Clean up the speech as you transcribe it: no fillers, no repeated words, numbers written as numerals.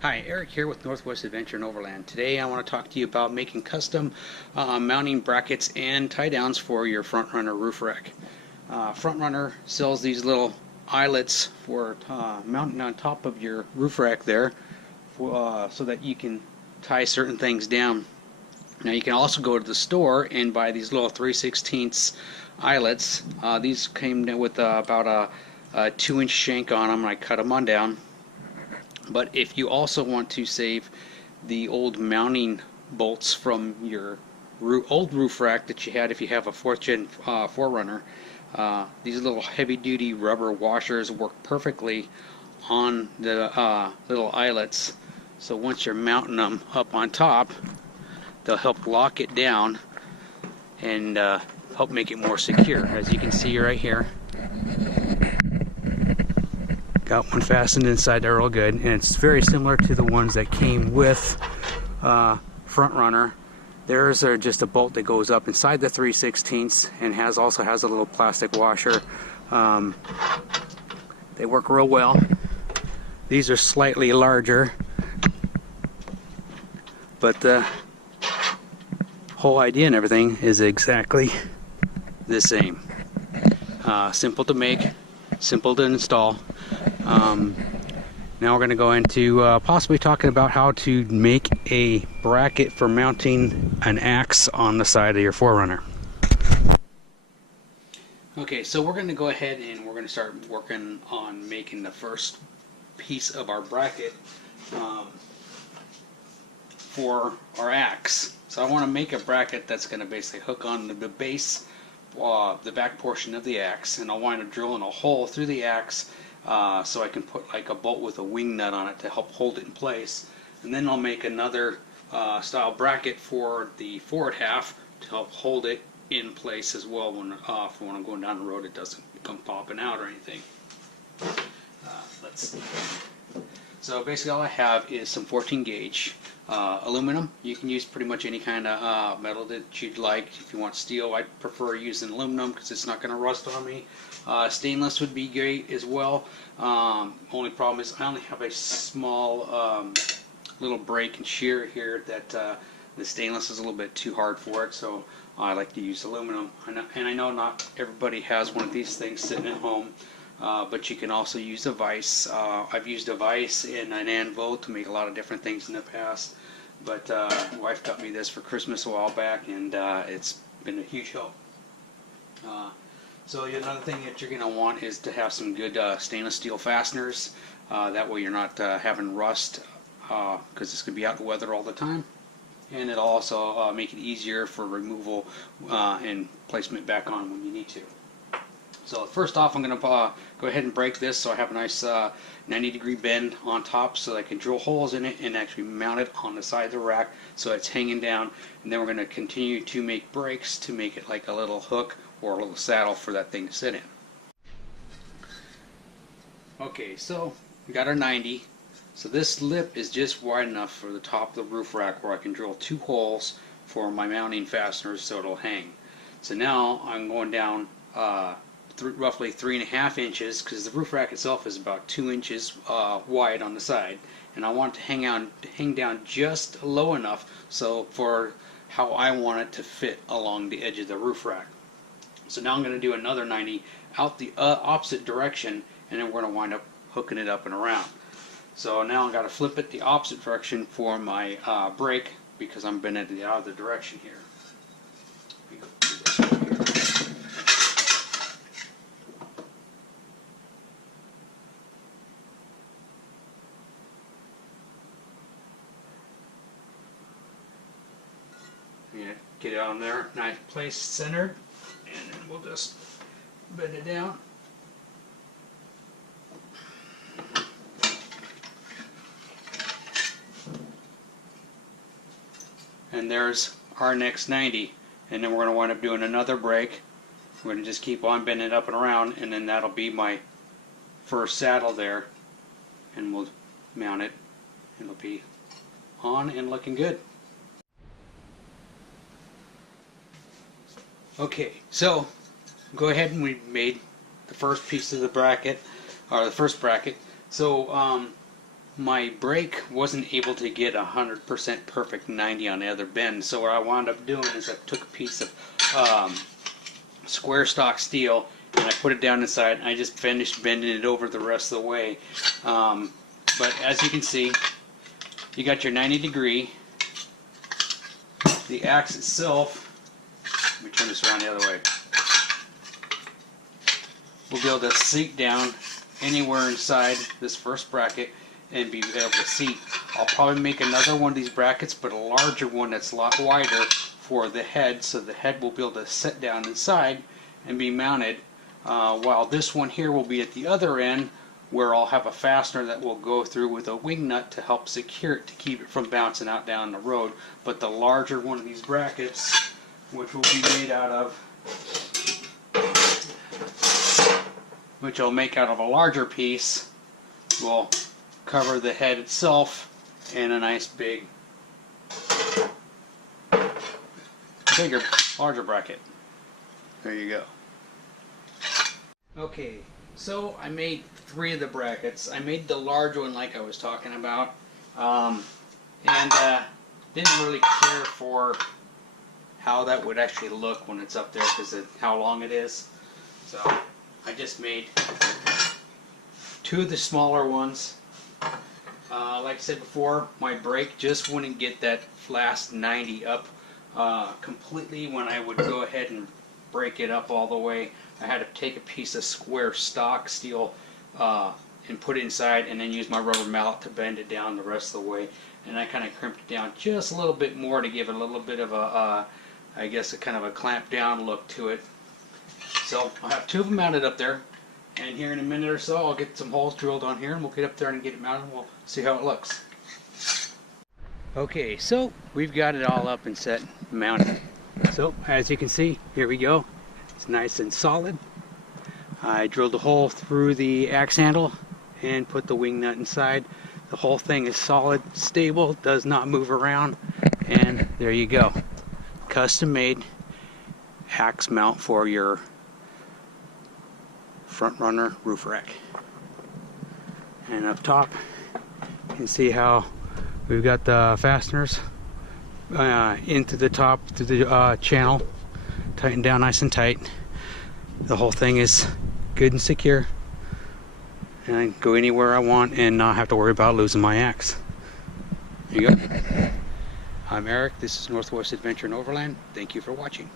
Hi, Eric here with Northwest Adventure and Overland. Today I want to talk to you about making custom mounting brackets and tie downs for your front runner roof rack. Front runner sells these little eyelets for mounting on top of your roof rack there so that you can tie certain things down. Now you can also go to the store and buy these little 3/16 eyelets. These came with about a 2-inch shank on them, and I cut them on down. But if you also want to save the old mounting bolts from your old roof rack that you had if you have a 4th gen 4Runner, these little heavy duty rubber washers work perfectly on the little eyelets. So once you're mounting them up on top, they'll help lock it down and help make it more secure. As you can see right here, got one fastened inside there real good, and it's very similar to the ones that came with Front Runner. Theirs are just a bolt that goes up inside the 3/16 and also has a little plastic washer. They work real well. These are slightly larger, but the whole idea and everything is exactly the same. Simple to make, simple to install. Now we're going to go into possibly talking about how to make a bracket for mounting an axe on the side of your 4Runner. Okay, so we're going to go ahead and we're going to start working on making the first piece of our bracket for our axe. So I want to make a bracket that's going to basically hook on the base, the back portion of the axe, and I want to drill in a hole through the axe so I can put like a bolt with a wing nut on it to help hold it in place. And then I'll make another style bracket for the forward half to help hold it in place as well when I'm going down the road. It doesn't come popping out or anything. Let's see. So basically all I have is some 14 gauge aluminum. You can use pretty much any kind of metal that you'd like. If you want steel, I prefer using aluminum because it's not going to rust on me. Stainless would be great as well. Only problem is I only have a small little break and shear here that the stainless is a little bit too hard for it, so I like to use aluminum. And I know not everybody has one of these things sitting at home. But you can also use a vise. I've used a vise and an anvil to make a lot of different things in the past. But my wife got me this for Christmas a while back, and it's been a huge help. So another thing that you're going to want is to have some good stainless steel fasteners. That way you're not having rust because it's going to be out in the weather all the time. And it'll also make it easier for removal and placement back on when you need to. So first off, I'm going to go ahead and break this so I have a nice 90-degree bend on top so that I can drill holes in it and actually mount it on the side of the rack so it's hanging down. And then we're going to continue to make breaks to make it like a little hook or a little saddle for that thing to sit in. Okay, so we got our 90. So this lip is just wide enough for the top of the roof rack where I can drill 2 holes for my mounting fasteners so it'll hang. So now I'm going down roughly 3.5 inches because the roof rack itself is about 2 inches wide on the side, and I want it to hang down just low enough so for how I want it to fit along the edge of the roof rack. So now I'm going to do another 90 out the opposite direction, and then we're going to wind up hooking it up and around. So now I've got to flip it the opposite direction for my brake because I'm bending it the other direction here. Get it on there, nice place centered, and then we'll just bend it down. And there's our next 90, and then we're going to wind up doing another break. We're going to just keep on bending it up and around, and then that'll be my first saddle there, and we'll mount it. It'll be on and looking good. Okay, so go ahead and we made the first piece of the bracket, or the first bracket. So my brake wasn't able to get 100% perfect 90 on the other bend, so what I wound up doing is I took a piece of square stock steel and I put it down inside, and I just finished bending it over the rest of the way. But as you can see, you got your 90 degree. The axe itself, let me turn this around the other way, will be able to seat down anywhere inside this first bracket and be able to seat. I'll probably make another one of these brackets, but a larger one that's a lot wider for the head, so the head will be able to sit down inside and be mounted, while this one here will be at the other end, where I'll have a fastener that will go through with a wing nut to help secure it, to keep it from bouncing out down the road. But the larger one of these brackets, which will be made out of, which I'll make out of a larger piece, will cover the head itself in a nice big, larger bracket. There you go. Okay, so I made 3 of the brackets. I made the large one like I was talking about, and didn't really care for how that would actually look when it's up there because of how long it is. So I just made 2 of the smaller ones. Like I said before, my brake just wouldn't get that last 90 up completely when I would go ahead and break it up all the way. I had to take a piece of square stock steel and put it inside, and then use my rubber mallet to bend it down the rest of the way. And I kind of crimped it down just a little bit more to give it a little bit of a, I guess, a kind of a clamp down look to it. So I'll have 2 of them mounted up there, and here in a minute or so I'll get some holes drilled on here, and we'll get up there and get it mounted, and we'll see how it looks. Okay, so we've got it all up and set, mounted. So as you can see, here we go. It's nice and solid. I drilled a hole through the axe handle and put the wing nut inside. The whole thing is solid, stable, does not move around, and there you go. Custom made axe mount for your front runner roof rack. And up top you can see how we've got the fasteners into the top to the channel, tightened down nice and tight. The whole thing is good and secure, and I can go anywhere I want and not have to worry about losing my axe. There you go. I'm Eric, this is Northwest Adventure and Overland. Thank you for watching.